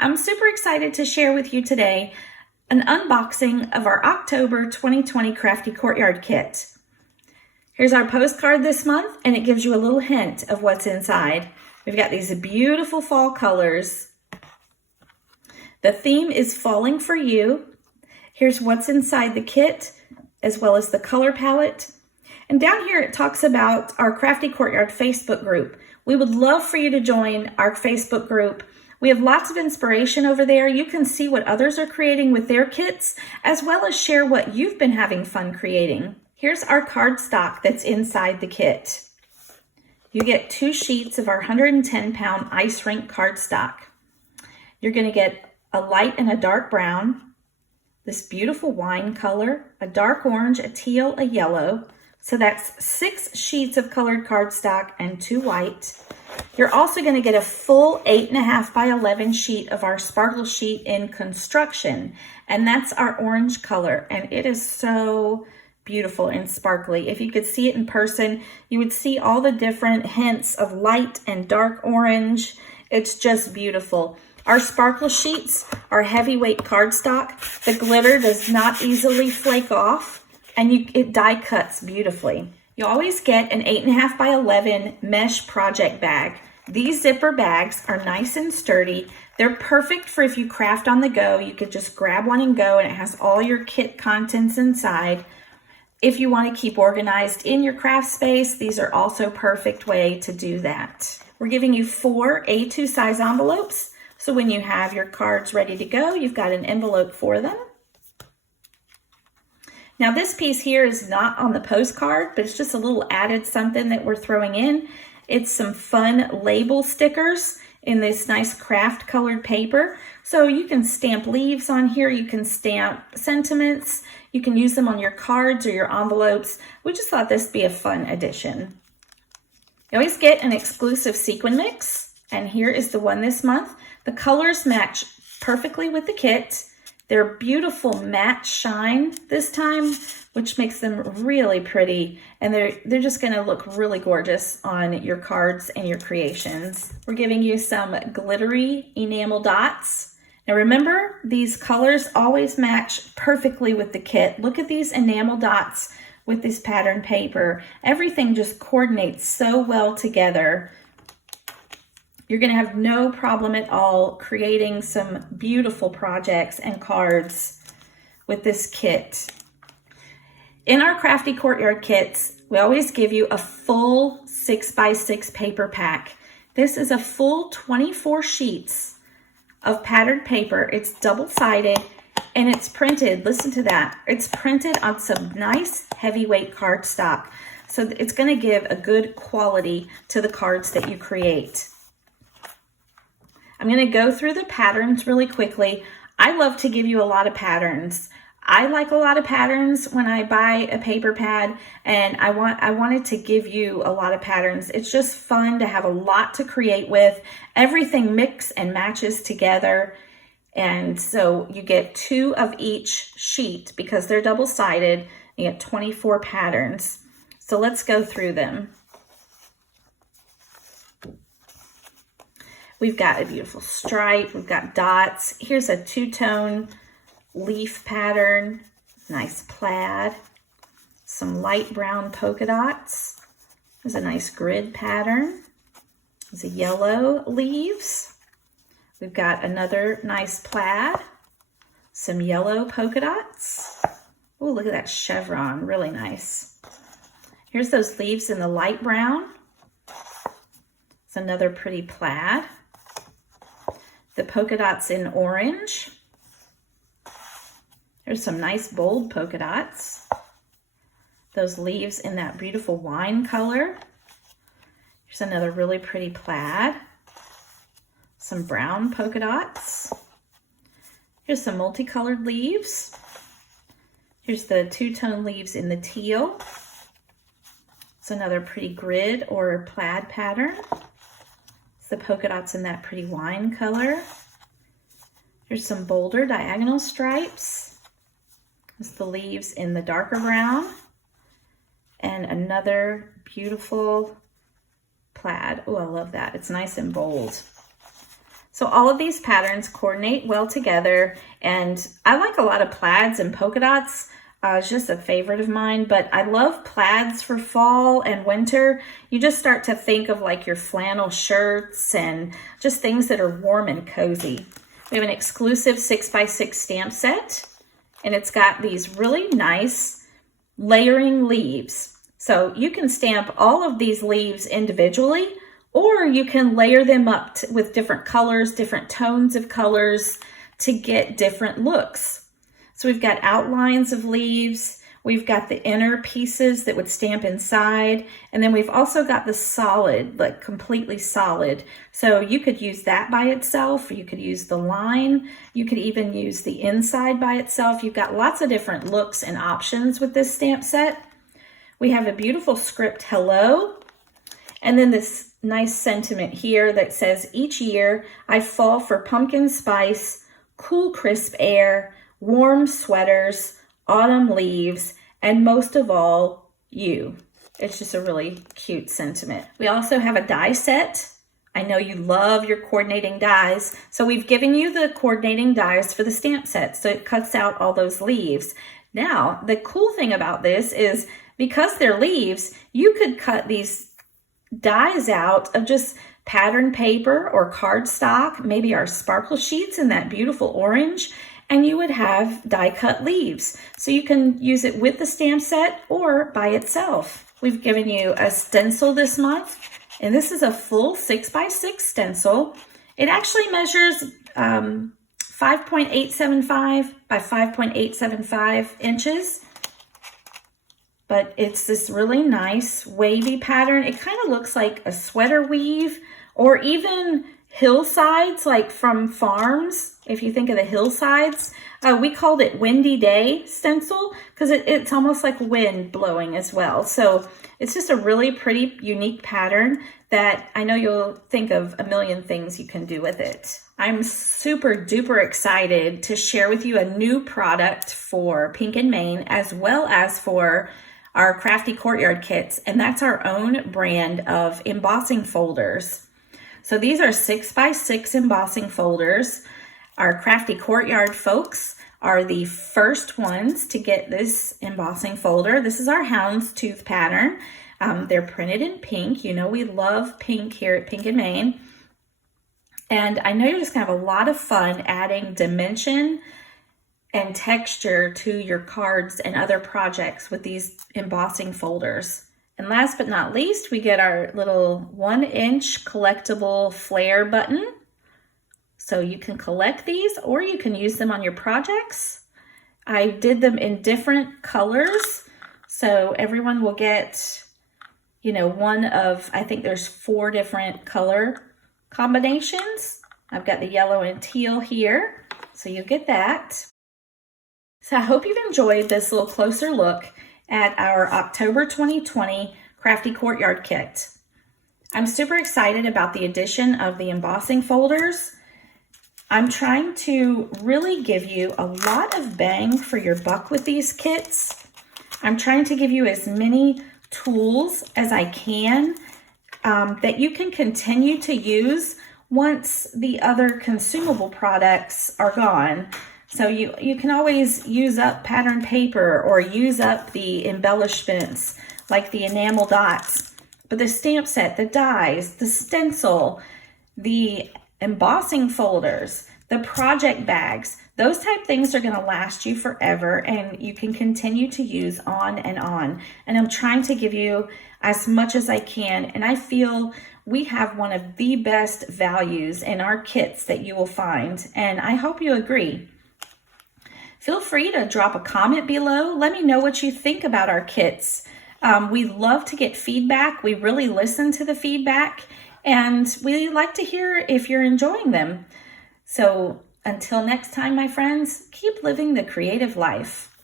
I'm super excited to share with you today an unboxing of our October 2020 Crafty Courtyard kit. Here's our postcard this month, and it gives you a little hint of what's inside. We've got these beautiful fall colors. The theme is Falling for You. Here's what's inside the kit, as well as the color palette. And down here it talks about our Crafty Courtyard Facebook group. We would love for you to join our Facebook group. We have lots of inspiration over there. You can see what others are creating with their kits, as well as share what you've been having fun creating. Here's our cardstock that's inside the kit. You get 2 sheets of our 110-pound ice rink cardstock. You're going to get a light and a dark brown, this beautiful wine color, a dark orange, a teal, a yellow. So that's 6 sheets of colored cardstock and 2 white. You're also going to get a full 8.5 by 11 sheet of our sparkle sheet in construction, and that's our orange color, and it is so beautiful and sparkly. If you could see it in person, you would see all the different hints of light and dark orange. It's just beautiful. Our sparkle sheets are heavyweight cardstock. The glitter does not easily flake off, and it die cuts beautifully. You always get an 8.5 by 11 mesh project bag. These zipper bags are nice and sturdy. They're perfect for if you craft on the go. You could just grab one and go, and it has all your kit contents inside. If you want to keep organized in your craft space, these are also a perfect way to do that. We're giving you 4 A2 size envelopes, so when you have your cards ready to go, you've got an envelope for them. Now this piece here is not on the postcard, but it's just a little added something that we're throwing in. It's some fun label stickers in this nice craft colored paper. So you can stamp leaves on here, you can stamp sentiments, you can use them on your cards or your envelopes. We just thought this would be a fun addition. You always get an exclusive sequin mix, and here is the one this month. The colors match perfectly with the kit. They're beautiful matte shine this time, which makes them really pretty, and they're just going to look really gorgeous on your cards and your creations. We're giving you some glittery enamel dots. Now remember, these colors always match perfectly with the kit. Look at these enamel dots with this pattern paper. Everything just coordinates so well together. You're going to have no problem at all creating some beautiful projects and cards with this kit. In our Crafty Courtyard kits, we always give you a full 6x6 paper pack. This is a full 24 sheets of patterned paper. It's double-sided and it's printed. Listen to that. It's printed on some nice heavyweight cardstock. So it's going to give a good quality to the cards that you create. I'm going to go through the patterns really quickly. I love to give you a lot of patterns. I like a lot of patterns when I buy a paper pad, and I wanted to give you a lot of patterns. It's just fun to have a lot to create with. Everything mix and matches together, and so you get 2 of each sheet because they're double-sided. You get 24 patterns. So let's go through them. We've got a beautiful stripe, we've got dots. Here's a 2-tone leaf pattern, nice plaid, some light brown polka dots. There's a nice grid pattern. There's a yellow leaves. We've got another nice plaid, some yellow polka dots. Oh, look at that chevron, really nice. Here's those leaves in the light brown. It's another pretty plaid. The polka dots in orange. There's some nice bold polka dots. Those leaves in that beautiful wine color. Here's another really pretty plaid. Some brown polka dots. Here's some multicolored leaves. Here's the 2-tone leaves in the teal. It's another pretty grid or plaid pattern. The polka dots in that pretty wine color. Here's some bolder diagonal stripes. There's the leaves in the darker brown. And another beautiful plaid. Oh, I love that. It's nice and bold. So all of these patterns coordinate well together, and I like a lot of plaids and polka dots. It's just a favorite of mine, but I love plaids for fall and winter. You just start to think of like your flannel shirts and just things that are warm and cozy. We have an exclusive 6x6 stamp set, and it's got these really nice layering leaves. So you can stamp all of these leaves individually, or you can layer them up with different colors, different tones of colors to get different looks. So we've got outlines of leaves, we've got the inner pieces that would stamp inside, and then we've also got the solid, like completely solid. So you could use that by itself, you could use the line, you could even use the inside by itself. You've got lots of different looks and options with this stamp set. We have a beautiful script hello, and then this nice sentiment here that says, each year I fall for pumpkin spice, cool crisp air, warm sweaters, autumn leaves, and most of all, you. It's just a really cute sentiment. We also have a die set. I know you love your coordinating dies, so we've given you the coordinating dies for the stamp set, so it cuts out all those leaves. Now, the cool thing about this is because they're leaves, you could cut these dies out of just pattern paper or cardstock, maybe our sparkle sheets in that beautiful orange, and you would have die cut leaves. So you can use it with the stamp set or by itself. We've given you a stencil this month, and this is a full 6x6 stencil. It actually measures 5.875 by 5.875 inches, but it's this really nice wavy pattern. It kind of looks like a sweater weave, or even hillsides, like from farms. If you think of the hillsides, we called it Windy Day stencil because it's almost like wind blowing as well. So it's just a really pretty, unique pattern that I know you'll think of a million things you can do with it. I'm super duper excited to share with you a new product for Pink and Main, as well as for our Crafty Courtyard kits, and that's our own brand of embossing folders. So these are 6x6 embossing folders. Our Crafty Courtyard folks are the first ones to get this embossing folder. This is our houndstooth pattern. They're printed in pink. You know we love pink here at Pink and Main. And I know you're just gonna have a lot of fun adding dimension and texture to your cards and other projects with these embossing folders. And last but not least, we get our little 1-inch collectible flare button. So you can collect these or you can use them on your projects. I did them in different colors, so everyone will get, you know, one of, I think there's 4 different color combinations. I've got the yellow and teal here, so you get that. So I hope you've enjoyed this little closer look at our October 2020 Crafty Courtyard kit. I'm super excited about the addition of the embossing folders. I'm trying to really give you a lot of bang for your buck with these kits. I'm trying to give you as many tools as I can that you can continue to use once the other consumable products are gone. So you can always use up pattern paper or use up the embellishments like the enamel dots. But the stamp set, the dies, the stencil, the embossing folders, the project bags, those type things are going to last you forever, and you can continue to use on and on. And I'm trying to give you as much as I can, and I feel we have one of the best values in our kits that you will find, and I hope you agree. Feel free to drop a comment below. Let me know what you think about our kits. We love to get feedback. We really listen to the feedback, and we like to hear if you're enjoying them. So until next time, my friends, keep living the creative life.